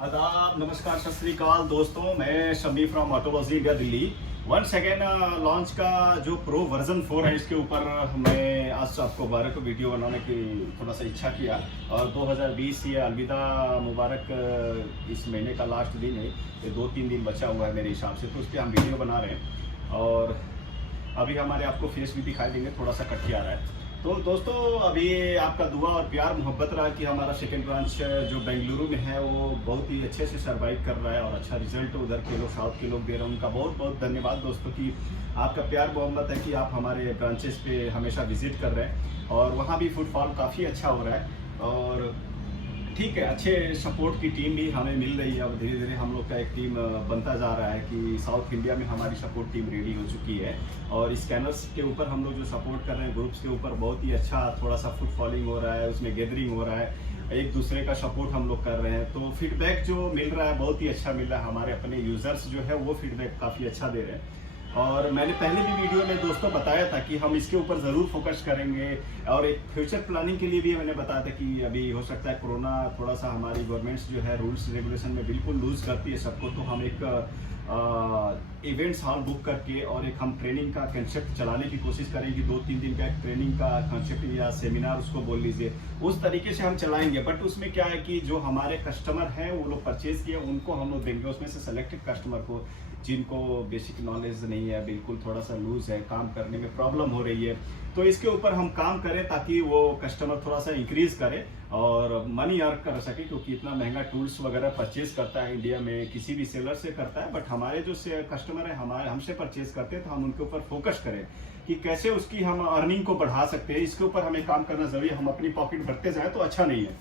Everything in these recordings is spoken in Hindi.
आदाब, नमस्कार, सत श्री अकाल दोस्तों। मैं Shami from ऑटोलॉजी India Delhi. One second launch का जो प्रो वर्जन 4 है, इसके ऊपर मैं आज आपको मुबारक वीडियो बनाने की थोड़ा सा इच्छा किया। और 2020 ये अलविदा मुबारक इस महीने का लास्ट दिन है, ये 2-3 दिन बचा हुआ है मेरे हिसाब से, तो उस पर हम वीडियो बना रहे हैं। और अभी हमारे आपको फेस भी दिखाई देंगे, थोड़ा सा कट के आ रहा है। तो दोस्तों, अभी आपका दुआ और प्यार मोहब्बत रहा कि हमारा सेकेंड ब्रांच जो बेंगलुरु में है वो बहुत ही अच्छे से सर्वाइव कर रहा है और अच्छा रिजल्ट उधर के लोग, साउथ के लोग दे रहे हैं। उनका बहुत बहुत धन्यवाद दोस्तों कि आपका प्यार मोहब्बत है कि आप हमारे ब्रांचेस पे हमेशा विजिट कर रहे हैं और वहाँ भी फुटफॉल काफ़ी अच्छा हो रहा है। और ठीक है, अच्छे सपोर्ट की टीम भी हमें मिल रही है। अब धीरे धीरे हम लोग का एक टीम बनता जा रहा है कि साउथ इंडिया में हमारी सपोर्ट टीम रेडी हो चुकी है। और स्कैनर्स के ऊपर हम लोग जो सपोर्ट कर रहे हैं, ग्रुप्स के ऊपर बहुत ही अच्छा थोड़ा सा फुट फॉलिंग हो रहा है, उसमें गैदरिंग हो रहा है, एक दूसरे का सपोर्ट हम लोग कर रहे हैं। तो फीडबैक जो मिल रहा है बहुत ही अच्छा मिल रहा है। हमारे अपने यूज़र्स जो है वो फीडबैक काफ़ी अच्छा दे रहे हैं। और मैंने पहले भी वीडियो में दोस्तों बताया था कि हम इसके ऊपर ज़रूर फोकस करेंगे। और एक फ्यूचर प्लानिंग के लिए भी मैंने बताया था कि अभी हो सकता है कोरोना थोड़ा सा हमारी गवर्नमेंट्स जो है रूल्स रेगुलेशन में बिल्कुल लूज़ करती है सबको, तो हम एक इवेंट्स हॉल बुक करके और एक हम ट्रेनिंग का कंसेप्ट चलाने की कोशिश करेंगे। 2-3 दिन का एक ट्रेनिंग का कंसेप्ट या सेमिनार उसको बोल लीजिए, उस तरीके से हम चलाएंगे। बट उसमें क्या है कि जो हमारे कस्टमर हैं वो लोग परचेज किए, उनको हम लोग देंगे। उसमें से सेलेक्टेड कस्टमर को जिनको बेसिक नॉलेज नहीं है, बिल्कुल थोड़ा सा लूज है, काम करने में प्रॉब्लम हो रही है, तो इसके ऊपर हम काम करें ताकि वो कस्टमर थोड़ा सा इंक्रीज करे और मनी अर्न कर सके। क्योंकि इतना महंगा टूल्स वगैरह परचेज करता है इंडिया में, किसी भी सेलर से करता है, बट हमारे जो कस्टमर है हमारे हमसे परचेज करते हैं, तो हम उनके ऊपर फोकस करें कि कैसे उसकी हम अर्निंग को बढ़ा सकते हैं। इसके ऊपर हमें काम करना जरूरी है। हम अपनी पॉकेट भरते जाए तो अच्छा नहीं है।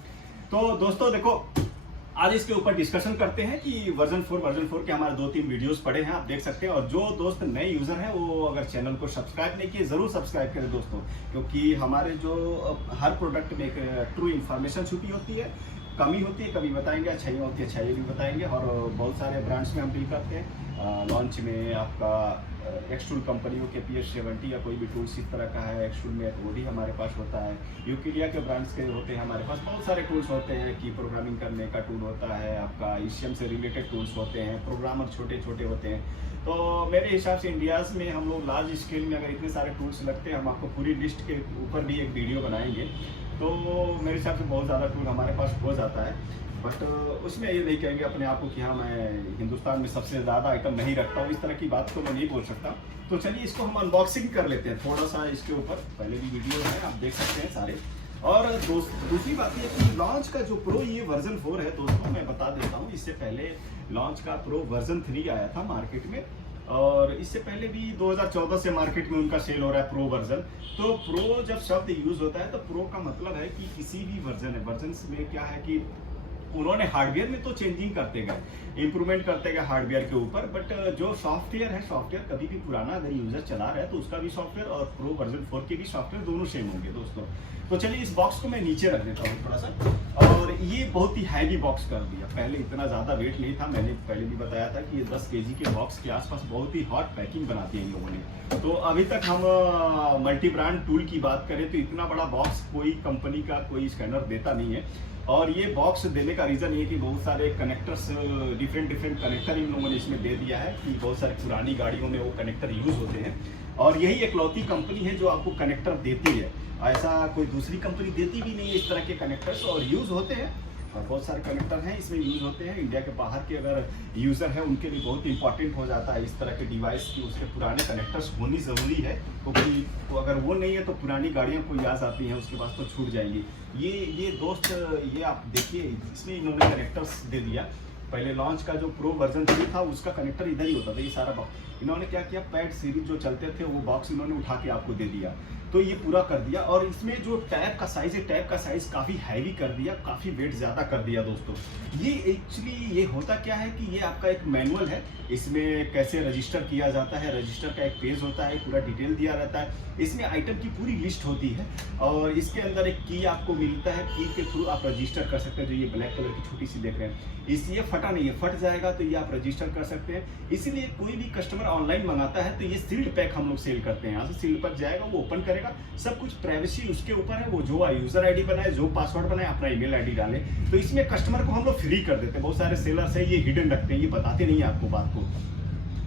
तो दोस्तों देखो, आज इसके ऊपर डिस्कशन करते हैं कि वर्जन 4 के हमारे 2-3 वीडियोस पड़े हैं, आप देख सकते हैं। और जो दोस्त नए यूजर हैं वो अगर चैनल को सब्सक्राइब नहीं किए जरूर सब्सक्राइब करें दोस्तों, क्योंकि हमारे जो हर प्रोडक्ट में एक ट्रू इन्फॉर्मेशन छुपी होती है, कमी होती है कभी बताएंगे, अच्छाइयाँ होती है अच्छाइयाँ भी बताएंगे। और बहुत सारे ब्रांड्स में हम डील करते हैं। लॉन्च में आपका एक्सटूल कंपनियों के PS70 या कोई भी टूल्स इस तरह का है एक्सटूल में, तो वो भी हमारे पास होता है। यूकिलिया के ब्रांड्स के होते हैं हमारे पास, बहुत सारे टूल्स होते हैं कि प्रोग्रामिंग करने का टूल होता है, आपका ईसीएम से रिलेटेड टूल्स होते हैं, प्रोग्रामर छोटे छोटे होते हैं। तो मेरे हिसाब से इंडियाज़ में हम लोग लार्ज स्केल में अगर इतने सारे टूल्स लगते हैं, हम आपको पूरी लिस्ट के ऊपर भी एक वीडियो बनाएंगे। तो मेरे हिसाब से बहुत ज़्यादा टूल हमारे पास हो जाता है। बट उसमें ये नहीं कहेंगे अपने आप को कि हाँ मैं हिंदुस्तान में सबसे ज़्यादा आइटम नहीं रखता हूँ, इस तरह की बात तो मैं नहीं बोल सकता। तो चलिए इसको हम अनबॉक्सिंग कर लेते हैं थोड़ा सा। इसके ऊपर पहले भी वीडियो है, आप देख सकते हैं सारे। और दूसरी बात ये कि लॉन्च का जो प्रो ये वर्जन 4 है दोस्तों, मैं बता देता हूँ, इससे पहले लॉन्च का प्रो वर्जन 3 आया था मार्केट में। और इससे पहले भी 2014 से मार्केट में उनका सेल हो रहा है प्रो वर्जन। तो प्रो जब शब्द यूज होता है तो प्रो का मतलब है कि किसी भी वर्जन है, वर्जन में क्या है कि उन्होंने हार्डवेयर में तो चेंजिंग करते गए, इंप्रूवमेंट करते गए हार्डवेयर के ऊपर। बट जो सॉफ्टवेयर है, सॉफ्टवेयर कभी भी पुराना अगर यूजर चला रहा है तो उसका भी सॉफ्टवेयर और प्रो वर्जन 4 के भी सॉफ्टवेयर दोनों सेम होंगे दोस्तों। तो चलिए इस बॉक्स को मैं नीचे रख देता हूँ थोड़ा सा। और ये बहुत ही हैवी बॉक्स कर दिया, पहले इतना ज़्यादा वेट नहीं था। मैंने पहले भी बताया था कि ये 10 kg के बॉक्स के आसपास बहुत ही हॉट पैकिंग बनाती है इन लोगों ने। तो अभी तक हम मल्टी ब्रांड टूल की बात करें तो इतना बड़ा बॉक्स कोई कंपनी का कोई स्कैनर देता नहीं है। और ये बॉक्स देने का रीज़न ये कि बहुत सारे कनेक्टर्स, डिफरेंट कनेक्टर इन लोगों ने इसमें दे दिया है कि बहुत सारी पुरानी गाड़ियों में वो कनेक्टर यूज़ होते हैं। और यही इकलौती कंपनी है जो आपको कनेक्टर देती है, ऐसा कोई दूसरी कंपनी देती भी नहीं है इस तरह के कनेक्टर्स। और यूज़ होते हैं और बहुत सारे कनेक्टर हैं इसमें यूज़ होते हैं। इंडिया के बाहर के अगर यूज़र है उनके लिए बहुत इंपॉर्टेंट हो जाता है इस तरह के डिवाइस की उसके पुराने कनेक्टर्स होनी ज़रूरी है, क्योंकि तो अगर वो नहीं है तो पुरानी गाड़ियाँ कोई याद आती हैं उसके पास तो छूट जाएंगी। ये दोस्त, ये आप देखिए इसमें इन्होंने कनेक्टर्स दे दिया। पहले लॉन्च का जो प्रो वर्जन 3 था उसका कनेक्टर इधर ही होता था, ये सारा बॉक्स इन्होंने क्या किया, पैड सीरीज जो चलते थे वो बॉक्स इन्होंने उठा के आपको दे दिया। तो ये पूरा कर दिया। और इसमें जो टैब का साइज है, टैब का साइज काफ़ी हैवी कर दिया, काफ़ी वेट ज़्यादा कर दिया दोस्तों। ये एक्चुअली ये होता क्या है कि ये आपका एक मैनुअल है, इसमें कैसे रजिस्टर किया जाता है, रजिस्टर का एक पेज होता है, पूरा डिटेल दिया रहता है, इसमें आइटम की पूरी लिस्ट होती है। और इसके अंदर एक की आपको मिलता है, की के थ्रू आप रजिस्टर कर सकते हैं। जो ये ब्लैक कलर की छोटी सी देख रहे हैं, ये फटा नहीं है, फट जाएगा तो ये आप रजिस्टर कर सकते हैं। इसीलिए कोई भी कस्टमर ऑनलाइन मंगाता है तो ये सील्ड पैक हम लोग सेल करते हैं। यहाँ से सील्ड पैक जाएगा, वो ओपन करेगा, करेगा, सब कुछ प्राइवेसी उसके ऊपर है। वो जो यूजर आईडी बनाए, जो पासवर्ड बनाए, अपना ईमेल आईडी डाले। तो इसमें कस्टमर को हम लोग फ्री कर देते हैं। बहुत सारे सेलर्स है ये हिडन रखते हैं, ये बताते नहीं है आपको बात को।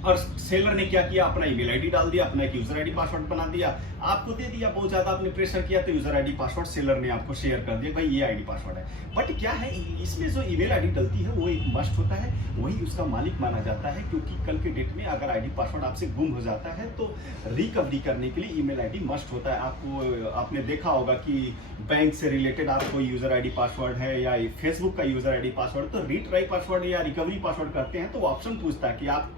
और सेलर ने क्या किया, अपना ईमेल आईडी डाल दिया, अपना एक यूजर आईडी पासवर्ड बना दिया, आपको दे दिया। बहुत ज्यादा आपने प्रेशर किया तो यूजर आईडी पासवर्ड सेलर ने आपको शेयर कर दिया, भाई ये आईडी पासवर्ड है। बट क्या है, इसमें जो ईमेल आईडी डलती है वो एक मस्ट होता है, वही उसका मालिक माना जाता है। क्योंकि कल के डेट में अगर आईडी पासवर्ड आपसे गुम हो जाता है तो रिकवरी करने के लिए ईमेल आईडी मस्ट होता है। आपको आपने देखा होगा कि बैंक से रिलेटेड आपको यूजर आईडी पासवर्ड है या फेसबुक का यूजर आईडी पासवर्ड, तो रीट्राई पासवर्ड या रिकवरी पासवर्ड करते हैं तो ऑप्शन पूछता है कि आप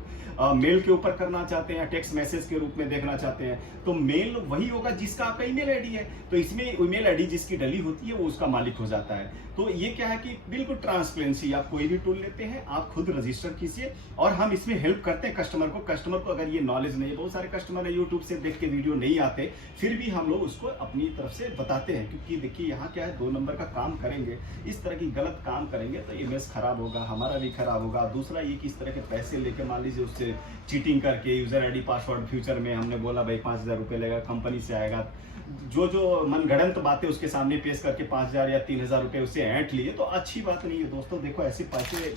मेल के ऊपर करना चाहते हैं, टेक्स्ट मैसेज के रूप में देखना चाहते हैं। तो मेल वही होगा जिसका आपका ईमेल आईडी है। तो इसमें ईमेल आईडी जिसकी डली होती है वो उसका मालिक हो जाता है। तो ये क्या है कि बिल्कुल ट्रांसपेरेंसी, आप कोई भी टूल लेते हैं आप खुद रजिस्टर कीजिए और हम इसमें हेल्प करते हैं कस्टमर को। कस्टमर को अगर ये नॉलेज नहीं है, बहुत सारे कस्टमर है यूट्यूब से देख के वीडियो नहीं आते, फिर भी हम लोग उसको अपनी तरफ से बताते हैं। क्योंकि देखिए यहाँ क्या है, 2 नंबर का काम करेंगे, इस तरह की गलत काम करेंगे तो इमेज खराब होगा, हमारा भी खराब होगा। दूसरा ये कि इस तरह के पैसे लेके मान लीजिए उससे चीटिंग करके यूजर आईडी पासवर्ड, फ्यूचर में हमने बोला भाई 5000 रुपये लगेगा, कंपनी से आएगा, जो मनगढ़ंत बातें उसके सामने पेश करके 5000 या 3000 रुपये उससे ऐंठ लिए, तो अच्छी बात नहीं है दोस्तों। देखो ऐसे पैसे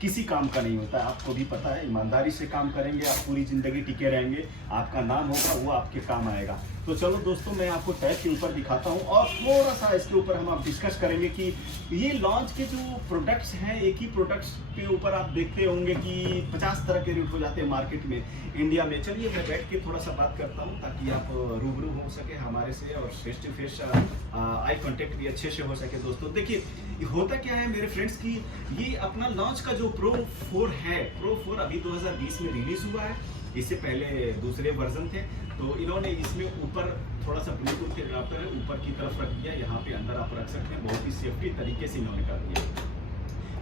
किसी काम का नहीं होता है, आपको भी पता है। ईमानदारी से काम करेंगे आप पूरी जिंदगी टिके रहेंगे, आपका नाम होगा वो आपके काम आएगा। तो चलो दोस्तों मैं आपको टैग के ऊपर दिखाता हूँ और थोड़ा सा इसके ऊपर हम आप डिस्कस करेंगे कि ये लॉन्च के जो प्रोडक्ट्स हैं, एक ही प्रोडक्ट्स के ऊपर आप देखते होंगे कि 50 तरह के रेट हो जाते हैं मार्केट में इंडिया में। चलिए मैं बैठ के थोड़ा सा बात करता हूँ ताकि आप रूबरू हो सके हमारे से और face to face eye contact भी अच्छे से हो सके। दोस्तों देखिए होता क्या है मेरे फ्रेंड्स की, ये अपना लॉन्च का जो Pro 4 है, Pro 4 अभी 2020 में रिलीज हुआ है। इससे पहले दूसरे वर्जन थे, तो इन्होंने इसमें ऊपर थोड़ा सा ब्लूटूथ के एडाप्टर है ऊपर की तरफ रख दिया, यहाँ पे अंदर आप रख सकते हैं। बहुत ही सेफ्टी तरीके से इन्होंने कर दिया।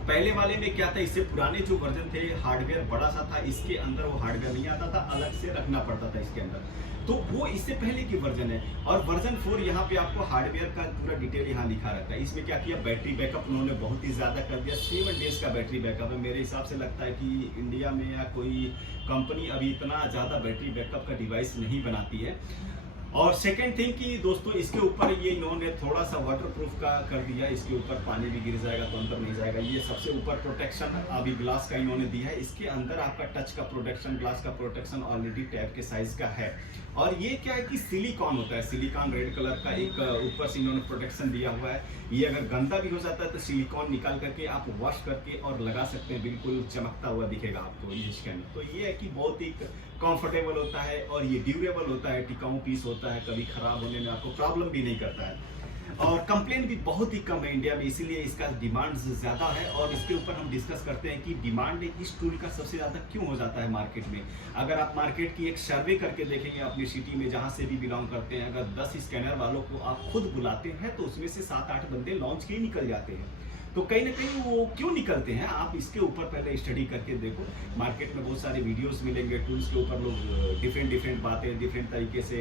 पहले वाले में क्या था, इससे पुराने जो वर्जन थे हार्डवेयर बड़ा सा था, इसके अंदर वो हार्डवेयर नहीं आता था, अलग से रखना पड़ता था इसके अंदर। तो वो इससे पहले की वर्जन है। और वर्जन 4 यहाँ पे आपको हार्डवेयर का पूरा डिटेल यहाँ लिखा रहता है। इसमें क्या किया, बैटरी बैकअप उन्होंने बहुत ही ज्यादा कर दिया, 7 डेज का बैटरी बैकअप है। मेरे हिसाब से लगता है कि इंडिया में या कोई कंपनी अभी इतना ज्यादा बैटरी बैकअप का डिवाइस नहीं बनाती है। और सेकेंड थिंग कि दोस्तों इसके ऊपर ये इन्होंने थोड़ा सा वाटर प्रूफ का कर दिया, इसके ऊपर पानी भी गिर जाएगा तो अंदर नहीं जाएगा। ये सबसे ऊपर प्रोटेक्शन अभी ग्लास का इन्होंने दिया है। इसके अंदर आपका टच का प्रोटेक्शन, ग्लास का प्रोटेक्शन ऑलरेडी टैब के साइज का है। और ये क्या है कि सिलिकॉन होता है, सिलिकॉन रेड कलर का एक ऊपर से इन्होंने प्रोटेक्शन दिया हुआ है। ये अगर गंदा भी हो जाता है तो सिलिकॉन निकाल करके आप वॉश करके और लगा सकते हैं, बिल्कुल चमकता हुआ दिखेगा आपको ये स्कैनर। तो ये है कि बहुत ही कंफर्टेबल होता है और ये ड्यूरेबल होता है, टिकाऊ पीस होता है, कभी खराब होने में आपको प्रॉब्लम भी नहीं करता है। और कंप्लेन भी बहुत ही कम है इंडिया में, इसीलिए इसका डिमांड ज़्यादा है। और इसके ऊपर हम डिस्कस करते हैं कि डिमांड इस टूल का सबसे ज़्यादा क्यों हो जाता है मार्केट में। अगर आप मार्केट की एक सर्वे करके देखेंगे अपनी सिटी में जहाँ से भी बिलोंग करते हैं, अगर 10 स्कैनर वालों को आप खुद बुलाते हैं तो उसमें से 7-8 बंदे लॉन्च के ही निकल जाते हैं। तो कहीं ना कहीं वो क्यों निकलते हैं, आप इसके ऊपर पहले स्टडी करके देखो। मार्केट में बहुत सारे वीडियोस मिलेंगे, टूल्स के ऊपर लोग डिफरेंट बातें डिफरेंट तरीके से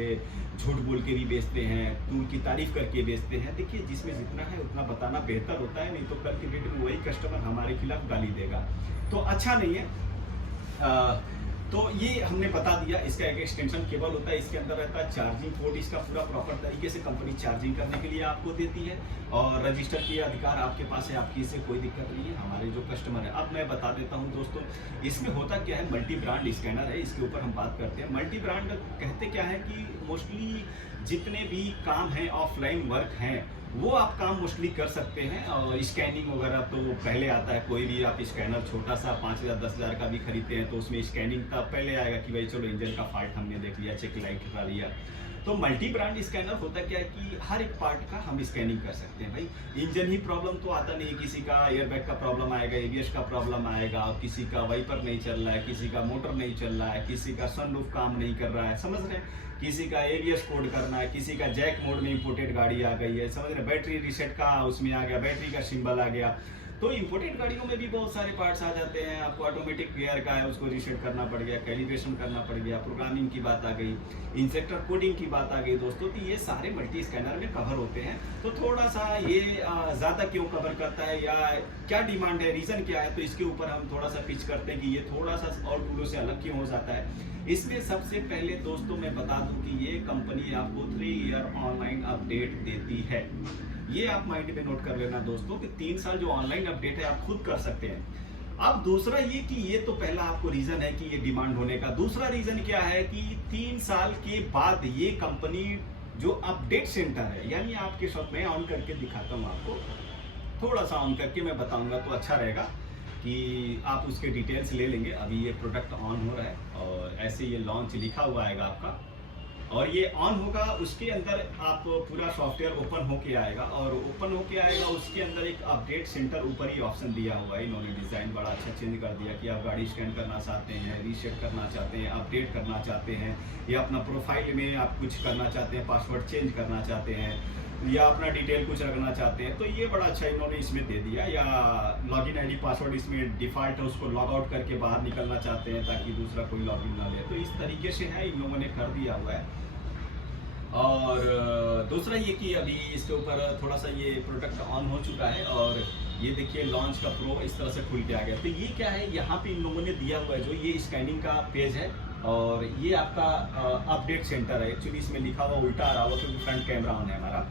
झूठ बोल के भी बेचते हैं, टूल की तारीफ करके बेचते हैं। देखिए जिसमें जितना है उतना बताना बेहतर होता है, नहीं तो कल के डेट में वही कस्टमर हमारे खिलाफ गाली देगा, तो अच्छा नहीं है। तो ये हमने बता दिया। इसका एक एक्सटेंशन केबल होता है, इसके अंदर रहता है चार्जिंग पोर्ट, इसका पूरा प्रॉपर तरीके से कंपनी चार्जिंग करने के लिए आपको देती है। और रजिस्टर के अधिकार आपके पास है, आपकी इससे कोई दिक्कत नहीं है, हमारे जो कस्टमर है। अब मैं बता देता हूँ दोस्तों, इसमें होता क्या है, मल्टी ब्रांड स्कैनर है, इसके ऊपर हम बात करते हैं। मल्टी ब्रांड कहते क्या है कि मोस्टली जितने भी काम हैं ऑफलाइन वर्क हैं वो आप काम मोस्टली कर सकते हैं। और स्कैनिंग वगैरह तो पहले आता है, कोई भी आप स्कैनर छोटा सा 5000 10,000 का भी खरीदते हैं तो उसमें स्कैनिंग तब पहले आएगा कि भाई चलो इंजन का पार्ट हमने देख लिया, चेक लाइट हटा लिया। तो मल्टी ब्रांड स्कैनर होता क्या है कि हर एक पार्ट का हम स्कैनिंग कर सकते हैं। भाई इंजन ही प्रॉब्लम तो आता नहीं, किसी का एयरबैग का प्रॉब्लम आएगा, एबीएस का प्रॉब्लम आएगा, किसी का वाइपर नहीं चल रहा है, किसी का मोटर नहीं चल रहा है, किसी का सनरूफ काम नहीं कर रहा है, समझ रहे हैं, किसी का एबीएस कोड करना है, किसी का जैक मोड में इंपोर्टेड गाड़ी आ गई है, समझ रहे, बैटरी रीसेट का उसमें आ गया, बैटरी का सिंबल आ गया। तो इंपोर्टेड गाड़ियों में भी बहुत सारे पार्ट्स आ जाते हैं। आपको ऑटोमेटिक गियर का है, उसको रीसेट करना पड़ गया, कैलिब्रेशन करना पड़ गया, प्रोग्रामिंग की बात आ गई, इंजेक्टर कोडिंग की बात आ गई दोस्तों। तो ये सारे मल्टी स्कैनर में कवर होते हैं। तो थोड़ा सा ये ज़्यादा क्यों कवर करता है या क्या डिमांड है, रीज़न क्या है, तो इसके ऊपर हम थोड़ा सा पिच करते हैं कि ये थोड़ा सा और टूलों से अलग क्यों हो जाता है। इसमें सबसे पहले दोस्तों मैं बता दूं कि ये कंपनी आपको 3 ईयर ऑनलाइन अपडेट देती है। ये आप माइंड में नोट कर लेना दोस्तों कि 3 साल जो ऑनलाइन अपडेट है आप खुद कर सकते हैं। अब दूसरा ये कि ये तो पहला आपको रीजन है कि ये डिमांड होने का। दूसरा रीजन क्या है कि 3 साल के बाद ये कंपनी जो अपडेट सेंटर है, यानी आपके शॉप में ऑन करके दिखाता हूँ आपको, थोड़ा सा ऑन करके मैं बताऊंगा तो अच्छा रहेगा कि आप उसके डिटेल्स ले लेंगे। अभी ये प्रोडक्ट ऑन हो रहा है और ऐसे ये लॉन्च लिखा हुआ आएगा आपका और ये ऑन होगा। उसके अंदर आप पूरा सॉफ्टवेयर ओपन होके आएगा और ओपन होके आएगा उसके अंदर एक अपडेट सेंटर ऊपर ही ऑप्शन दिया हुआ है। इन्होंने डिज़ाइन बड़ा अच्छा चेंज कर दिया कि आप गाड़ी स्कैन करना चाहते हैं, रीसेट करना चाहते हैं, अपडेट करना चाहते हैं, या अपना प्रोफाइल में आप कुछ करना चाहते हैं, पासवर्ड चेंज करना चाहते हैं, या अपना डिटेल कुछ रखना चाहते हैं, तो ये बड़ा अच्छा इन्होंने इसमें दे दिया। या लॉगिन आईडी पासवर्ड इसमें डिफ़ॉल्ट है, उसको लॉग आउट करके बाहर निकलना चाहते हैं ताकि दूसरा कोई लॉगिन ना ले, तो इस तरीके से है इन लोगों ने कर दिया हुआ है। और दूसरा ये कि अभी इसके ऊपर थोड़ा सा ये प्रोडक्ट ऑन हो चुका है और ये देखिए लॉन्च का प्रो इस तरह से खुल के आ गया। तो ये क्या है, यहाँ पे इन लोगों ने दिया हुआ है जो ये स्कैनिंग का पेज है और ये आपका अपडेट सेंटर है। एक्चुअली इसमें लिखा हुआ उल्टा आ रहा हुआ क्योंकि फ्रंट कैमरा ऑन है हमारा।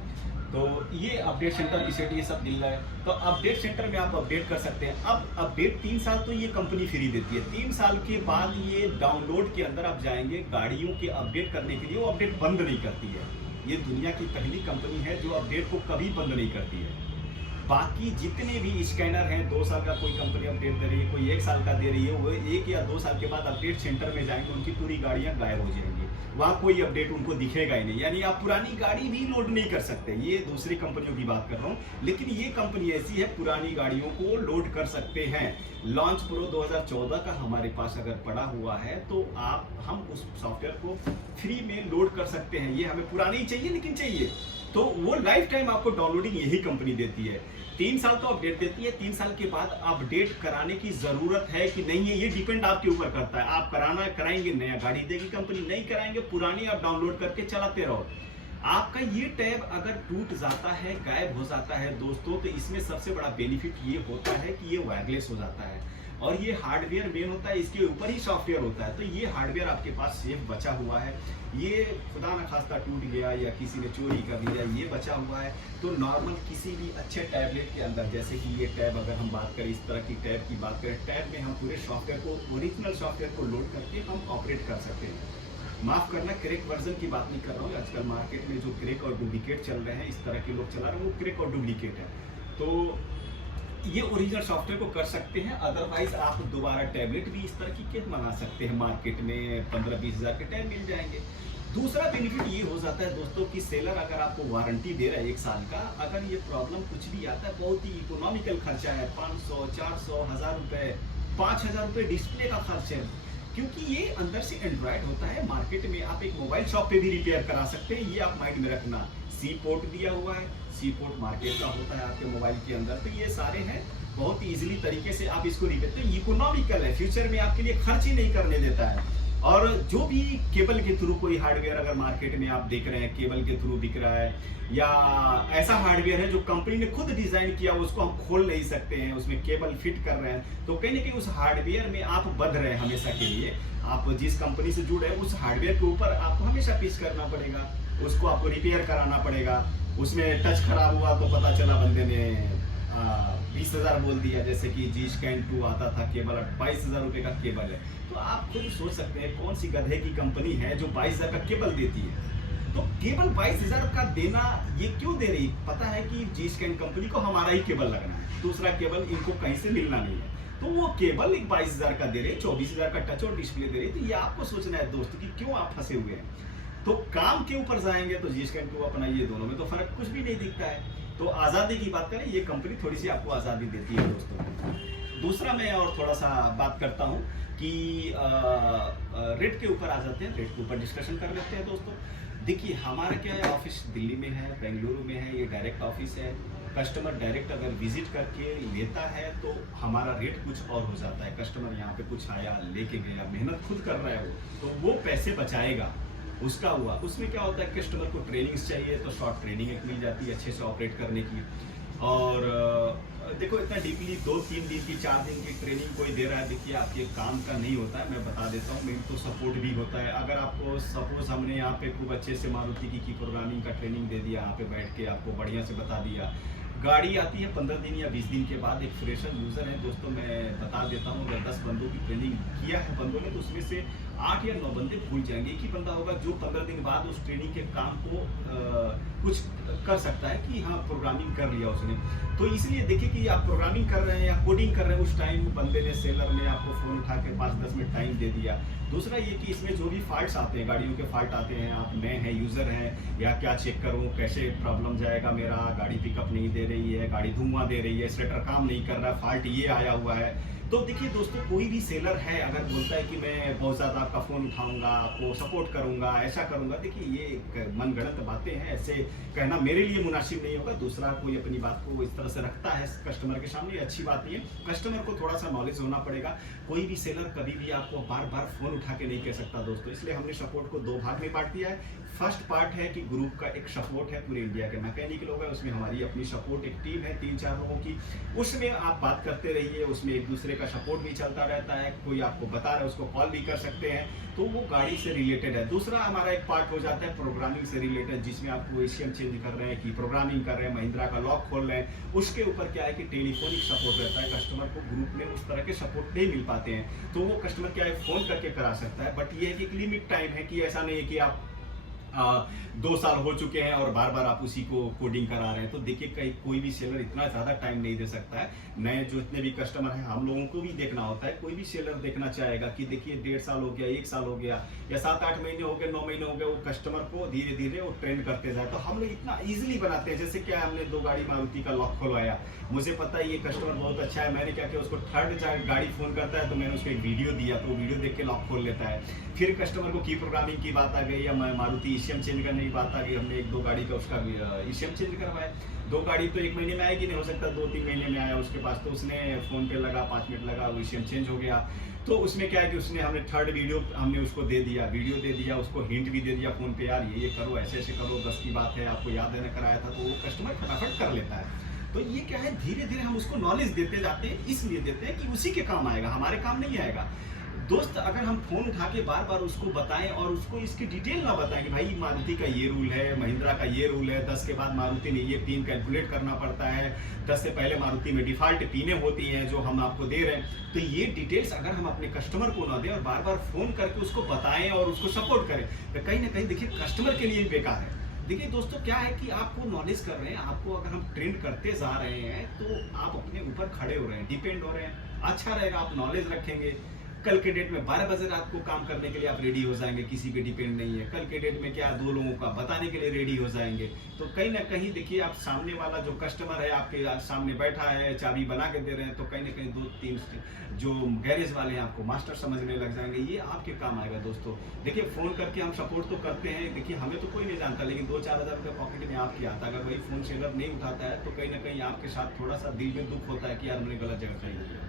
तो ये अपडेट सेंटर रीसेट ये सब मिल रहा है। तो अपडेट सेंटर में आप अपडेट कर सकते हैं। अब अपडेट 3 साल तो ये कंपनी फ्री देती है। 3 साल के बाद ये डाउनलोड के अंदर आप जाएंगे गाड़ियों के अपडेट करने के लिए, वो अपडेट बंद नहीं करती है। ये दुनिया की पहली कंपनी है जो अपडेट को कभी बंद नहीं करती है। बाकी जितने भी स्कैनर हैं, 2 साल का कोई कंपनी अपडेट दे रही है, कोई 1 साल का दे रही है, वो 1 या 2 साल के बाद अपडेट सेंटर में जाएंगे, उनकी पूरी गाड़ियां गायब हो जाएंगी। वहाँ कोई अपडेट उनको दिखेगा ही नहीं, यानी आप पुरानी गाड़ी भी लोड नहीं कर सकते। ये दूसरी कंपनियों की बात कर रहा हूँ, लेकिन ये कंपनी ऐसी है पुरानी गाड़ियों को लोड कर सकते हैं। लॉन्च प्रो 2014 का हमारे पास अगर पड़ा हुआ है तो हम उस सॉफ्टवेयर को फ्री में लोड कर सकते हैं। ये हमें पुरानी ही चाहिए लेकिन चाहिए, तो वो लाइफ टाइम आपको डाउनलोडिंग यही कंपनी देती है। 3 साल तो अपडेट देती है, 3 साल के बाद अपडेट कराने की जरूरत है कि नहीं है, ये डिपेंड आपके ऊपर करता है। आप कराएंगे नया गाड़ी देगी कंपनी, नहीं कराएंगे पुरानी आप डाउनलोड करके चलाते रहो। आपका ये टैब अगर टूट जाता है, गायब हो जाता है दोस्तों, तो इसमें सबसे बड़ा बेनिफिट ये होता है कि ये वायरलेस हो जाता है और ये हार्डवेयर मेन होता है, इसके ऊपर ही सॉफ्टवेयर होता है। तो ये हार्डवेयर आपके पास सेफ बचा हुआ है। ये खुदा न खास्ता टूट गया या किसी ने चोरी कर लिया, ये बचा हुआ है। तो नॉर्मल किसी भी अच्छे टैबलेट के अंदर, जैसे कि ये टैब अगर हम बात करें, इस तरह की टैब की बात करें, टैब में हम पूरे सॉफ्टवेयर को, ओरिजिनल सॉफ्टवेयर को लोड करके हम ऑपरेट कर सकते हैं। माफ करना, क्रैक वर्जन की बात नहीं कर रहा हूँ। आजकल मार्केट में जो क्रैक और डुप्लीकेट चल रहे हैं, इस तरह के लोग चला रहे हैं, वो क्रैक और डुप्लीकेट है। तो ये ओरिजिनल सॉफ्टवेयर को कर सकते हैं। अदरवाइज आप दोबारा टैबलेट भी इस तरह की मंगा सकते हैं, मार्केट में 15-20 हज़ार के टैब मिल जाएंगे। दूसरा बेनिफिट ये हो जाता है दोस्तों कि सेलर अगर आपको वारंटी दे रहा है 1 साल का, अगर ये प्रॉब्लम कुछ भी आता है, बहुत ही इकोनॉमिकल खर्चा है, 500, 400, 1000 रुपये, 5000 रुपये डिस्प्ले का खर्च है। क्योंकि ये अंदर से एंड्रॉयड होता है, मार्केट में आप एक मोबाइल शॉप पे भी रिपेयर करा सकते हैं, ये आप माइंड में रखना। सी पोर्ट दिया हुआ है, सी पोर्ट मार्केट का होता है आपके मोबाइल के अंदर, तो ये सारे हैं, बहुत ही इजीली तरीके से आप इसको रिपेयर, तो इकोनॉमिकल है, फ्यूचर में आपके लिए खर्च ही नहीं करने देता है। और जो भी केबल के थ्रू कोई हार्डवेयर अगर मार्केट में आप देख रहे हैं केबल के थ्रू बिक रहा है, या ऐसा हार्डवेयर है जो कंपनी ने खुद डिजाइन किया, उसको हम खोल नहीं सकते हैं, उसमें केबल फिट कर रहे हैं, तो कहीं ना कहीं उस हार्डवेयर में आप बंध रहे हैं हमेशा के लिए। आप जिस कंपनी से जुड़े हैं उस हार्डवेयर के ऊपर आपको हमेशा पिच करना पड़ेगा, उसको आपको रिपेयर कराना पड़ेगा। उसमें टच खराब हुआ तो पता चला बंदे ने 20,000 बोल दिया, जैसे कि जी स्कैन 2 आता था केबल, 22,000 रुपये का केबल है। तो आप खुद सोच सकते हैं कौन सी गधे की कंपनी है जो 22,000 का केबल देती है। तो केबल 22,000 का देना ये क्यों दे रही, पता है कि जी स्कैन कंपनी को हमारा ही केबल लगना है, दूसरा केबल इनको कहीं से मिलना नहीं है, तो वो केबल एक 22,000 का दे रहे, 24,000 का टच और डिस्प्ले दे रही। तो ये आपको सोचना है दोस्त कि क्यों आप फंसे हुए हैं। तो काम के ऊपर जाएंगे तो जी स्कैन 2 अपना, ये दोनों में तो फर्क कुछ भी नहीं दिखता है। तो आज़ादी की बात करें, ये कंपनी थोड़ी सी आपको आज़ादी देती है दोस्तों। दूसरा मैं और थोड़ा सा बात करता हूँ कि रेट के ऊपर आ जाते हैं, रेट के ऊपर डिस्कशन कर लेते हैं दोस्तों। देखिए हमारा क्या है, ऑफिस दिल्ली में है, बेंगलुरु में है, ये डायरेक्ट ऑफिस है, कस्टमर डायरेक्ट अगर विजिट करके लेता है तो हमारा रेट कुछ और हो जाता है। कस्टमर यहाँ पे कुछ आया, लेके गया, मेहनत खुद कर रहा है वो, तो वो पैसे बचाएगा, उसका हुआ। उसमें क्या होता है, कस्टमर को ट्रेनिंग्स चाहिए तो शॉर्ट ट्रेनिंग एक मिल जाती है अच्छे से ऑपरेट करने की। और देखो इतना डीपली 2-3 दिन की 4 दिन की ट्रेनिंग कोई दे रहा है, देखिए आपके काम का नहीं होता है, मैं बता देता हूँ। मेन तो सपोर्ट भी होता है। अगर आपको सपोज हमने यहाँ पे खूब अच्छे से मारुति की प्रोग्रामिंग का ट्रेनिंग दे दिया, यहाँ पे बैठ के आपको बढ़िया से बता दिया, गाड़ी आती है 15 दिन या 20 दिन के बाद। एक फ्रेशर यूज़र है दोस्तों, मैं बता देता हूँ, अगर 10 बंदों की ट्रेनिंग किया है बंदों ने, तो उसमें से 8 या 9 बंदे भूल जाएंगे। एक ही बंदा होगा जो 15 दिन बाद उस ट्रेनिंग के काम को कुछ कर सकता है कि हाँ प्रोग्रामिंग कर लिया उसने। तो इसलिए देखिए कि आप प्रोग्रामिंग कर रहे हैं या कोडिंग कर रहे हैं, उस टाइम बंदे ने, सेलर ने आपको फ़ोन उठा के 5-10 मिनट टाइम दे दिया। दूसरा ये कि इसमें जो भी फॉल्ट्स आते हैं, गाड़ियों के फॉल्ट आते हैं, आप नए हैं, यूज़र हैं, या क्या चेक करूं, कैसे प्रॉब्लम जाएगा, मेरा गाड़ी पिकअप नहीं दे रही है, गाड़ी धुआं दे रही है, स्टार्टर काम नहीं कर रहा, फॉल्ट ये आया हुआ है। तो देखिए दोस्तों, कोई भी सेलर है अगर बोलता है कि मैं बहुत ज़्यादा आपका फ़ोन उठाऊंगा, आपको सपोर्ट करूंगा, ऐसा करूंगा, देखिए ये एक मनगढ़ंत बातें हैं, ऐसे कहना मेरे लिए मुनासिब नहीं होगा। दूसरा कोई अपनी बात को इस तरह से रखता है कस्टमर के सामने, अच्छी बात नहीं है। कस्टमर को थोड़ा सा नॉलेज होना पड़ेगा। कोई भी सेलर कभी भी आपको बार बार फ़ोन उठा के नहीं कह सकता दोस्तों। इसलिए हमने सपोर्ट को 2 भाग में बांट दिया है। फर्स्ट पार्ट है कि ग्रुप का एक सपोर्ट है, पूरे इंडिया के मैकेनिक लोग हैं, उसमें हमारी अपनी सपोर्ट एक टीम है 3-4 लोगों की, उसमें आप बात करते रहिए, उसमें एक दूसरे का सपोर्ट भी चलता रहता है। कोई आपको बता रहा है उसको कॉल भी कर सकते हैं, तो वो गाड़ी से रिलेटेड है। दूसरा हमारा एक पार्ट हो जाता है प्रोग्रामिंग से रिलेटेड, जिसमें आप वो एशियन चेंज कर रहे हैं कि प्रोग्रामिंग कर रहे हैं, महिंद्रा का लॉक खोल रहे हैं, उसके ऊपर क्या है कि टेलीफोनिक सपोर्ट रहता है। कस्टमर को ग्रुप में उस तरह के सपोर्ट नहीं मिल पाते हैं, तो वो कस्टमर क्या है फ़ोन करके करा सकता है। बट ये है कि एक लिमिट टाइम है, कि ऐसा नहीं है कि आप 2 साल हो चुके हैं और बार बार आप उसी को कोडिंग करा रहे हैं। तो देखिए कहीं कोई भी सेलर इतना ज़्यादा टाइम नहीं दे सकता है। नए जो इतने भी कस्टमर हैं, हम लोगों को भी देखना होता है। कोई भी सेलर देखना चाहेगा कि देखिए 1.5 साल हो गया, 1 साल हो गया, या 7-8 महीने हो गए, 9 महीने हो गए, वो कस्टमर को धीरे धीरे वो ट्रेंड करते जाए। तो हम लोग इतना ईजिली बनाते हैं। जैसे क्या हमने 2 गाड़ी मारुति का लॉक खुलवाया, मुझे पता है ये कस्टमर बहुत अच्छा है, मैंने क्या किया, उसको थर्ड गाड़ी फ़ोन करता है तो मैंने उसको एक वीडियो दिया, तो वो वीडियो देख के लॉक खोल लेता है। फिर कस्टमर को की प्रोग्रामिंग की बात आ गई, या मारुति ईसीएम चेंज करने की बात आ गई, हमने 1-2 गाड़ी का उसका ईसीएम चेंज करवाया। 2 गाड़ी तो 1 महीने में आएगी, नहीं हो सकता 2-3 महीने में आया उसके पास, तो उसने फ़ोन पे लगा, 5 मिनट लगा, वो ईसीएम चेंज हो गया। तो उसमें क्या है कि उसने, हमने थर्ड वीडियो हमने उसको दे दिया, वीडियो दे दिया, उसको हिंट भी दे दिया फ़ोन पे, यार ये करो, ऐसे ऐसे करो, 10 की बात है, आपको याद देना कराया था, तो वो कस्टमर फटाफट कर लेता है। तो ये क्या है, धीरे धीरे हम उसको नॉलेज देते जाते हैं, इसलिए देते हैं कि उसी के काम आएगा, हमारे काम नहीं आएगा। दोस्त अगर हम फ़ोन उठा के बार बार उसको बताएं और उसको इसकी डिटेल ना बताएं कि भाई मारुति का ये रूल है, महिंद्रा का ये रूल है, 10 के बाद मारुति ने ये पिन कैलकुलेट करना पड़ता है, 10 से पहले मारुति में डिफ़ॉल्ट पिनें होती हैं जो हम आपको दे रहे हैं, तो ये डिटेल्स अगर हम अपने कस्टमर को ना दें और बार बार फ़ोन करके उसको बताएं और उसको सपोर्ट करें, तो कहीं ना कहीं देखिए कस्टमर के लिए भी बेकार है। देखिए दोस्तों, क्या है कि आपको नॉलेज कर रहे हैं, आपको अगर हम ट्रेंड करते जा रहे हैं तो आप अपने ऊपर खड़े हो रहे हैं, डिपेंड हो रहे हैं। अच्छा रहेगा, आप नॉलेज रखेंगे, कल के डेट में 12 बजे रात को काम करने के लिए आप रेडी हो जाएंगे, किसी पे डिपेंड नहीं है। कल के डेट में क्या 2 लोगों का बताने के लिए रेडी हो जाएंगे। तो कहीं ना कहीं देखिए, आप सामने वाला जो कस्टमर है आपके सामने बैठा है, चाबी बना के दे रहे हैं, तो कहीं ना कहीं 2-3 जो गैरेज वाले हैं आपको मास्टर समझने लग जाएंगे। ये आपके काम आएगा दोस्तों। देखिए फ़ोन करके हम सपोर्ट तो करते हैं, देखिए हमें तो कोई नहीं जानता, लेकिन 2-4 हज़ार रुपये पॉकेट में आपके आता, अगर वही फ़ोन सेलर नहीं उठाता है तो कहीं ना कहीं आपके साथ थोड़ा सा दिल में दुख होता है कि यार हमने गलत जगह खरीद लिया।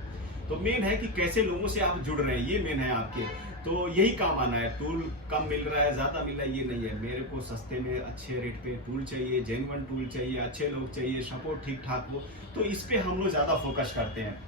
तो मेन है कि कैसे लोगों से आप जुड़ रहे हैं, ये मेन है आपके। तो यही काम आना है। टूल कम मिल रहा है, ज़्यादा मिल रहा है, ये नहीं है। मेरे को सस्ते में अच्छे रेट पे टूल चाहिए, जेन्युइन टूल चाहिए, अच्छे लोग चाहिए, सपोर्ट ठीक ठाक हो, तो इस पे हम लोग ज़्यादा फोकस करते हैं।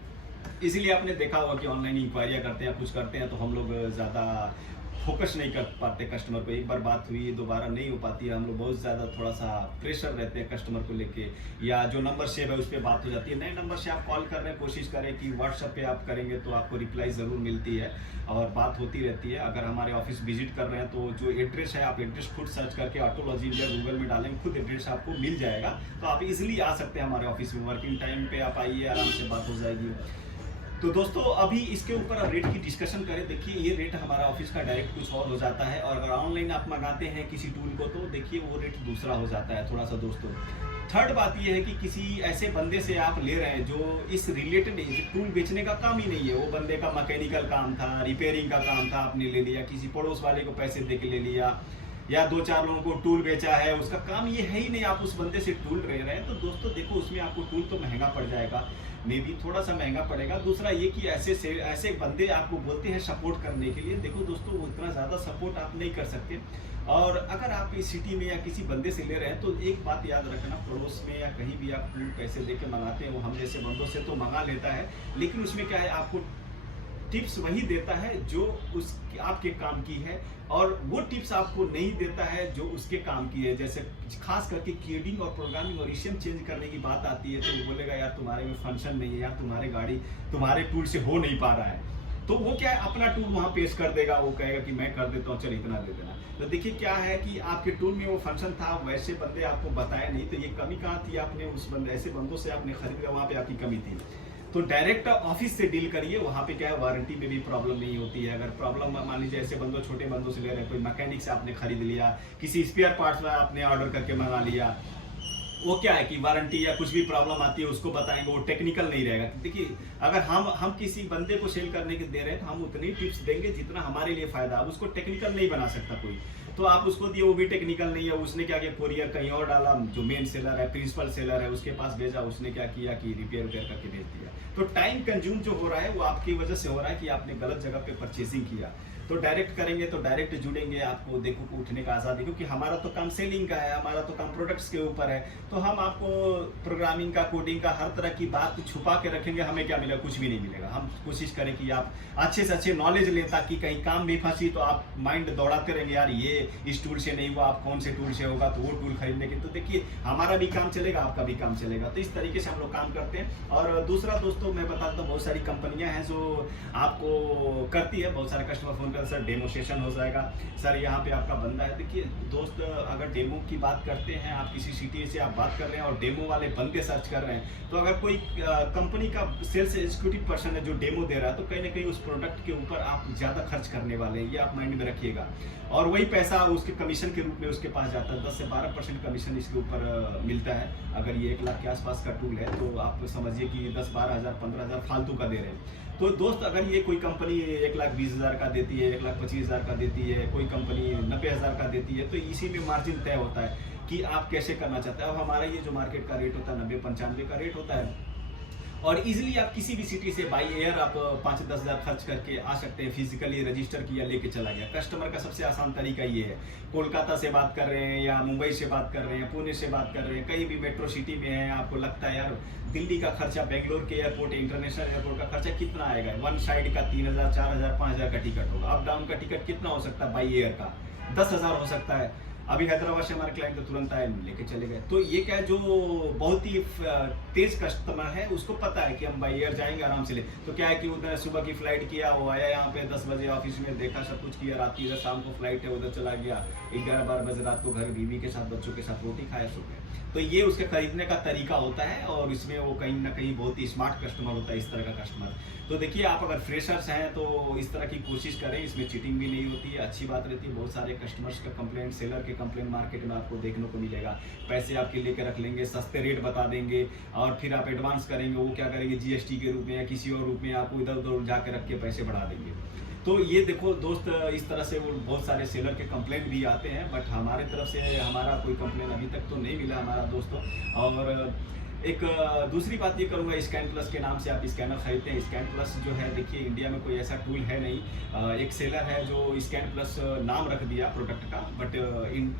इसीलिए आपने देखा होगा कि ऑनलाइन इंक्वायरियाँ करते हैं, कुछ करते हैं, तो हम लोग ज़्यादा फोकस नहीं कर पाते कस्टमर को। एक बार बात हुई, दोबारा नहीं हो पाती है। हम लोग बहुत ज़्यादा थोड़ा सा प्रेशर रहते हैं कस्टमर को लेके, या जो नंबर सेव है उस पर बात हो जाती है। नए नंबर से आप कॉल कर रहे हैं, कोशिश करें कि व्हाट्सएप पे आप करेंगे तो आपको रिप्लाई ज़रूर मिलती है और बात होती रहती है। अगर हमारे ऑफिस विजिट कर रहे हैं तो जो एड्रेस है, आप एड्रेस खुद सर्च करके ऑटोलॉजी इंडिया गूगल में डालेंगे, खुद एड्रेस आपको मिल जाएगा, तो आप इजीली आ सकते हैं हमारे ऑफिस में। वर्किंग टाइम पे आप आइए, आराम से बात हो जाएगी। तो दोस्तों, अभी इसके ऊपर अब रेट की डिस्कशन करें। देखिए ये रेट हमारा ऑफिस का डायरेक्ट कुछ और हो जाता है, और अगर ऑनलाइन आप मंगाते हैं किसी टूल को तो देखिए वो रेट दूसरा हो जाता है थोड़ा सा दोस्तों। थर्ड बात ये है कि किसी ऐसे बंदे से आप ले रहे हैं जो इस रिलेटेड टूल बेचने का काम ही नहीं है, वो बंदे का मैकेनिकल काम था, रिपेयरिंग का काम था, आपने ले लिया, किसी पड़ोस वाले को पैसे दे के ले लिया, या 2-4 लोगों को टूल बेचा है, उसका काम ये है ही नहीं, आप उस बंदे से टूल ले रहे हैं। तो दोस्तों देखो, उसमें आपको टूल तो महंगा पड़ जाएगा, मे बी थोड़ा सा महंगा पड़ेगा। दूसरा ये कि ऐसे बंदे आपको बोलते हैं सपोर्ट करने के लिए, देखो दोस्तों वो इतना ज़्यादा सपोर्ट आप नहीं कर सकते। और अगर आप इस सिटी में या किसी बंदे से ले रहे हैं तो एक बात याद रखना, पड़ोस में या कहीं भी आप टूल पैसे दे के मंगाते हैं, वो हम जैसे बंदों से तो मंगा लेता है, लेकिन उसमें क्या है, आपको टिप्स वही देता है जो आपके काम की है, और वो टिप्स आपको नहीं देता है जो उसके काम की है। जैसे खास करके कोडिंग और प्रोग्रामिंग और ईसीएम चेंज करने की बात आती है तो वो बोलेगा यार तुम्हारे में फंक्शन नहीं है, यार तुम्हारे गाड़ी तुम्हारे टूल से हो नहीं पा रहा है, तो वो क्या है, अपना टूल वहाँ पेश कर देगा, वो कहेगा कि मैं कर देता हूँ, चल इतना दे देना। तो देखिए क्या है कि आपके टूल में वो फंक्शन था, वैसे बंदे आपको बताया नहीं, तो ये कमी कहाँ थी, आपने उस बंदे ऐसे बंदों से आपने खरीदा, वहाँ पे आपकी कमी थी। तो डायरेक्ट ऑफिस से डील करिए, वहाँ पे क्या है, वारंटी में भी प्रॉब्लम नहीं होती है। अगर प्रॉब्लम मान लीजिए ऐसे बंदों, छोटे बंदों से ले रहे हैं, कोई मैकेनिक से आपने खरीद लिया, किसी स्पेयर पार्ट्स में आपने ऑर्डर करके मंगा लिया, वो क्या है कि वारंटी या कुछ भी प्रॉब्लम आती है उसको बताएंगे, वो टेक्निकल नहीं रहेगा। देखिए अगर हम किसी बंदे को सेल करने के दे रहे हैं तो हम उतनी टिप्स देंगे जितना हमारे लिए फायदा। अब उसको टेक्निकल नहीं बना सकता कोई, तो आप उसको दिए, वो भी टेक्निकल नहीं है, उसने क्या किया, कोरियर कहीं और डाला, जो मेन सेलर है, प्रिंसिपल सेलर है, उसके पास भेजा, उसने क्या किया कि रिपेयर करके भेज दिया। तो टाइम कंज्यूम जो हो रहा है वो आपकी वजह से हो रहा है कि आपने गलत जगह पे परचेसिंग किया। तो डायरेक्ट करेंगे तो डायरेक्ट जुड़ेंगे, आपको देखो को उठने का आज़ादी, क्योंकि हमारा तो काम सेलिंग का है, हमारा तो काम प्रोडक्ट्स के ऊपर है। तो हम आपको प्रोग्रामिंग का, कोडिंग का, हर तरह की बात छुपा के रखेंगे, हमें क्या मिलेगा, कुछ भी नहीं मिलेगा। हम कोशिश करें कि आप अच्छे से अच्छे नॉलेज लें, ताकि कहीं काम भी फंसी तो आप माइंड दौड़ाते रहेंगे, यार ये इस टूल से नहीं हुआ, आप कौन से टूल से होगा, तो वो टूल खरीदने के। तो देखिए हमारा भी काम चलेगा, आपका भी काम चलेगा। तो इस तरीके से हम लोग काम करते हैं। और दूसरा दोस्तों मैं बताता हूँ, बहुत सारी कंपनियां हैं जो आपको करती है, बहुत सारे कस्टमर फोन कर, सर डेमो सेशन हो जाएगा, सर यहाँ पे आपका बंदा है। देखिए दोस्त, अगर डेमो की बात करते हैं, आप किसी सिटी से आप बात कर रहे हैं और डेमो वाले बंदे सर्च कर रहे हैं, तो अगर कोई कंपनी का सेल्स एग्जीक्यूटिव पर्सन है जो डेमो दे रहा है, तो कहीं ना कहीं उस प्रोडक्ट के ऊपर आप ज़्यादा खर्च करने वाले हैं, ये आप माइंड में रखिएगा। और वही पैसा उसके कमीशन के रूप में उसके पास जाता है, 10 से 12% कमीशन इसके ऊपर मिलता है। अगर ये 1 लाख के आसपास का टूल है तो आप समझिए कि 10-12 हज़ार 15 हज़ार फालतू का दे रहे हैं। तो दोस्त, अगर ये कोई कंपनी 1,20,000 का देती है, 1,25,000 का देती है, कोई कंपनी 90,000 का देती है, तो इसी में मार्जिन तय होता है कि आप कैसे करना चाहते हैं। अब हमारा ये जो मार्केट का रेट होता है 90-95 का रेट होता है, और इजीली आप किसी भी सिटी से बाई एयर आप 5-10 हज़ार खर्च करके आ सकते हैं। फिजिकली रजिस्टर किया, लेके चला गया। कस्टमर का सबसे आसान तरीका ये है, कोलकाता से बात कर रहे हैं या मुंबई से बात कर रहे हैं, पुणे से बात कर रहे हैं, कहीं भी मेट्रो सिटी में है, आपको लगता है यार दिल्ली का खर्चा, बेंगलोर के एयरपोर्ट, इंटरनेशनल एयरपोर्ट का खर्चा कितना आएगा, वन साइड का 3,000, 4,000, 5,000 का टिकट होगा। अप डाउन का टिकट कितना हो सकता है, बाई एयर का 10,000 हो सकता है। अभी हैदराबाद से हमारे क्लाइंट तो तुरंत आए, लेके चले गए। तो ये क्या है, जो बहुत ही तेज कस्टमर है उसको पता है कि हम बाई एयर जाएंगे आराम से ले। तो क्या है कि उधर सुबह की फ्लाइट किया, वो आया यहाँ पे 10 बजे ऑफिस में, देखा सब कुछ किया, रात की इधर शाम को फ्लाइट है, उधर चला गया, 11-12 बजे रात को घर बीवी के साथ, बच्चों के साथ रोटी खाया, सो गया। तो ये उसके खरीदने का तरीका होता है, और इसमें वो कहीं ना कहीं बहुत ही स्मार्ट कस्टमर होता है, इस तरह का कस्टमर। तो देखिए आप अगर फ्रेशर्स हैं तो इस तरह की कोशिश करें, इसमें चीटिंग भी नहीं होती है, अच्छी बात रहती है। बहुत सारे कस्टमर्स का कंप्लेंट, सेलर के कंप्लेंट मार्केट में आपको देखने को मिलेगा। पैसे आपके लेके रख लेंगे, सस्ते रेट बता देंगे, और फिर आप एडवांस करेंगे, वो क्या करेंगे, जीएसटी के रूप में या किसी और रूप में आपको इधर उधर जाके रख के पैसे बढ़ा देंगे। तो ये देखो दोस्त, इस तरह से वो बहुत सारे सेलर के कंप्लेंट भी आते हैं, बट हमारे तरफ से हमारा कोई कंप्लेंट अभी तक तो नहीं मिला हमारा दोस्तों। और एक दूसरी बात ये करूँगा, स्कैन प्लस के नाम से आप स्कैनर खरीदते हैं। स्कैन प्लस जो है, देखिए इंडिया में कोई ऐसा टूल है नहीं। एक सेलर है जो स्कैन प्लस नाम रख दिया प्रोडक्ट का, बट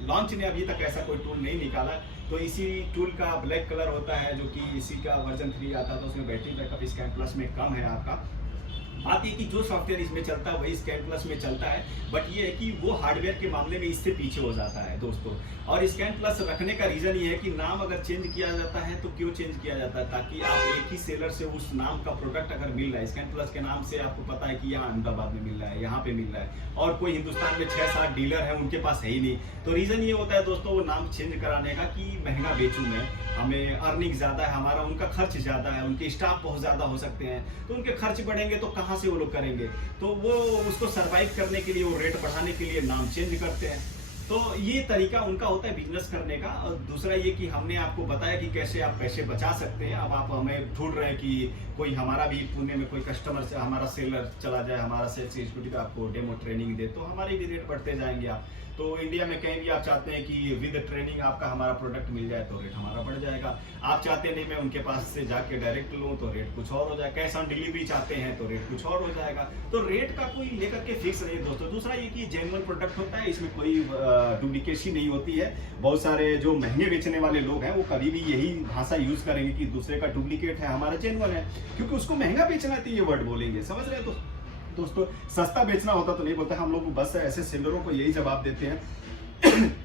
लॉन्च ने अभी तक ऐसा कोई टूल नहीं निकाला। तो इसी टूल का ब्लैक कलर होता है, जो कि इसी का वर्जन 3 आता था, उसमें बैटरी बैकअप स्कैन प्लस में कम है आपका। बात ये कि जो सॉफ्टवेयर इसमें चलता है वही स्कैन प्लस में चलता है, बट ये है कि वो हार्डवेयर के मामले में इससे पीछे हो जाता है दोस्तों। और स्कैन प्लस रखने का रीज़न ये है कि नाम अगर चेंज किया जाता है तो क्यों चेंज किया जाता है, ताकि आप एक ही सेलर से उस नाम का प्रोडक्ट अगर मिल रहा है, स्कैन प्लस के नाम से आपको पता है कि यहाँ अहमदाबाद में मिल रहा है, यहाँ पे मिल रहा है, और कोई हिंदुस्तान में 6-7 डीलर है, उनके पास है ही नहीं। तो रीज़न ये होता है दोस्तों वो नाम चेंज कराने का कि महंगा बेचूँ मैं, हमें अर्निंग ज़्यादा है, हमारा उनका खर्च ज़्यादा है, उनके स्टाफ बहुत ज़्यादा हो सकते हैं, तो उनके खर्च बढ़ेंगे तो कहाँ से वो लोग करेंगे। तो वो उसको सरवाइव करने के लिए, वो रेट बढ़ाने के लिए नाम चेंज करते हैं। तो ये तरीका उनका होता है बिजनेस करने का। और दूसरा ये कि हमने आपको बताया कि कैसे आप पैसे बचा सकते हैं। अब आप हमें ढूंढ रहे हैं कि कोई हमारा भी पुणे में कोई कस्टमर से हमारा सेलर चला जाए, हमारा सेल्स एग्जीक्यूटिव आपको डेमो ट्रेनिंग दे, तो हमारे भी रेट बढ़ते जाएंगे आप। तो इंडिया में कहीं भी आप चाहते हैं कि विद ट्रेनिंग आपका हमारा प्रोडक्ट मिल जाए तो रेट हमारा बढ़ जाएगा। आप चाहते नहीं मैं उनके पास से जाके डायरेक्ट लूँ तो रेट कुछ और हो जाएगा। कैश ऑन डिलीवरी चाहते हैं तो रेट कुछ और हो जाएगा। तो रेट का कोई लेकर के फिक्स नहीं है दोस्तों। दूसरा ये कि जेन्युइन प्रोडक्ट होता है, इसमें कोई डुप्लीकेसी नहीं होती है। बहुत सारे जो महंगे बेचने वाले लोग हैं वो कभी भी यही भाषा यूज करेंगे कि दूसरे का डुप्लीकेट है, हमारा जेन्युइन है, क्योंकि उसको महंगा बेचना है तो ये वर्ड बोलेंगे। समझ रहे हैं दोस्तों, सस्ता बेचना होता तो नहीं बोलते। हम लोग बस ऐसे सेलरों को यही जवाब देते हैं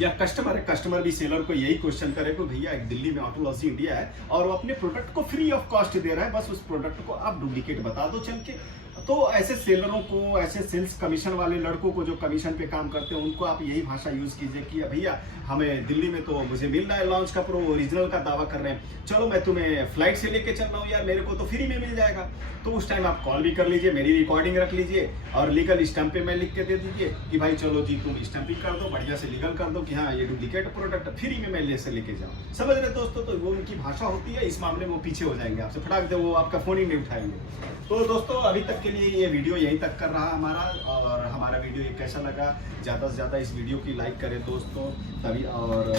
या कस्टमर भी सेलर को यही क्वेश्चन करे कि भैया एक दिल्ली में ऑटोलॉजी इंडिया है और वो अपने प्रोडक्ट को फ्री ऑफ कॉस्ट दे रहा है, बस उस प्रोडक्ट को आप डुप्लीकेट बता दो चल के। तो ऐसे सेलरों को, ऐसे सेल्स कमीशन वाले लड़कों को जो कमीशन पे काम करते हैं, उनको आप यही भाषा यूज कीजिए कि भैया हमें दिल्ली में तो मुझे मिल रहा है लॉन्च का प्रो, ओरिजिनल का दावा कर रहे हैं, चलो मैं तुम्हें फ्लाइट से लेके चल रहा हूँ यार, मेरे को तो फ्री में मिल जाएगा। तो उस टाइम आप कॉल भी कर लीजिए, मेरी रिकॉर्डिंग रख लीजिए और लीगल स्टैंप पे मैं लिख के दे दीजिए कि भाई चलो जी तुम स्टैंपिंग कर दो, बढ़िया से लीगल कर दो कि हाँ ये डुप्लीकेट प्रोडक्ट फ्री में मैं लेके जाऊँ। समझ रहे दोस्तों, तो वो उनकी भाषा होती है। इस मामले में वो पीछे हो जाएंगे आपसे, फटाक दे वो आपका फोन ही नहीं उठाएंगे। तो दोस्तों अभी तक के लिए ये वीडियो यहीं तक कर रहा हमारा, और हमारा वीडियो ये कैसा लगा ज़्यादा से ज़्यादा इस वीडियो की लाइक करें दोस्तों तभी, और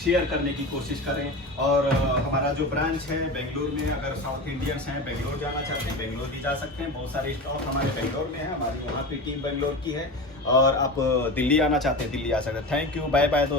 शेयर करने की कोशिश करें। और हमारा जो ब्रांच है बेंगलुरु में, अगर साउथ इंडियंस हैं बेंगलोर जाना चाहते हैं बेंगलोर भी जा सकते हैं। बहुत सारे स्टॉक हमारे बेंगलोर में है, हमारी वहाँ पे टीम बेंगलोर की है। और आप दिल्ली आना चाहते हैं दिल्ली आ सकते हैं। थैंक यू, बाय बाय दोस्तों।